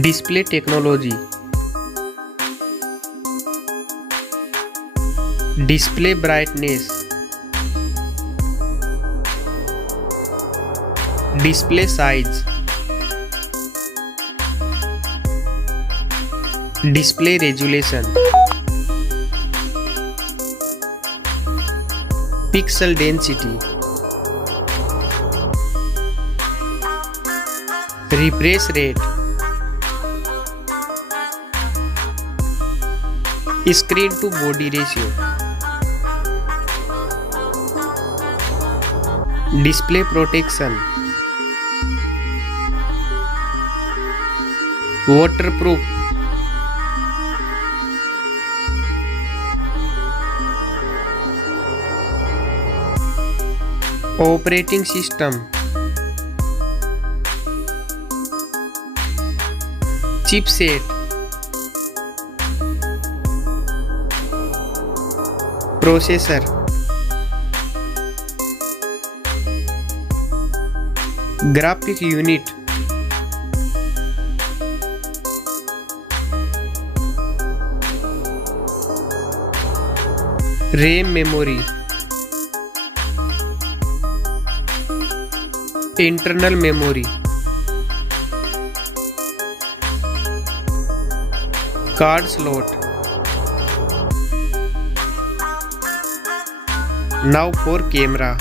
Display technology. Display brightness. Display size. Display resolution. Pixel density. Refresh rate. Screen to body ratio. Display protection. Waterproof. Operating system. Chipset. Processor. Graphic unit. RAM memory. Internal memory. Card slot. Now for camera.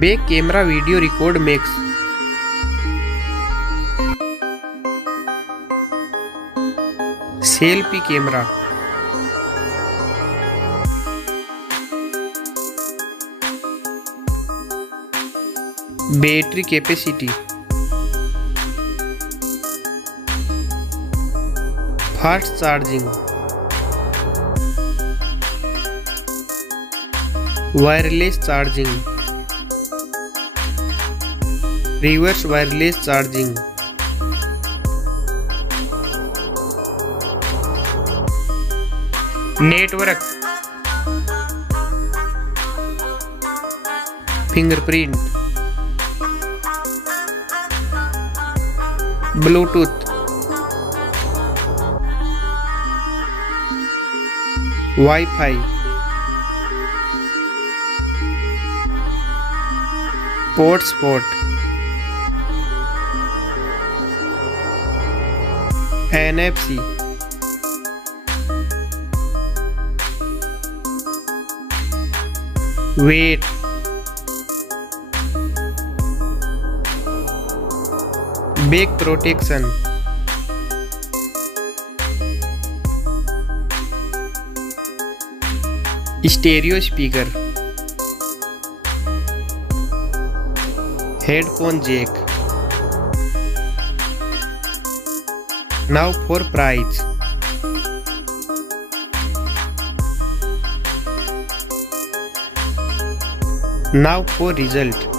Back camera video record makes. Selfie camera. Battery capacity. Fast charging. Wireless charging. Reverse wireless charging. Network. Fingerprint. Bluetooth. Wi-Fi. Hotspot. NFC. Weight. Back protection. Stereo speaker. Headphone jack. Now for price. Now for result.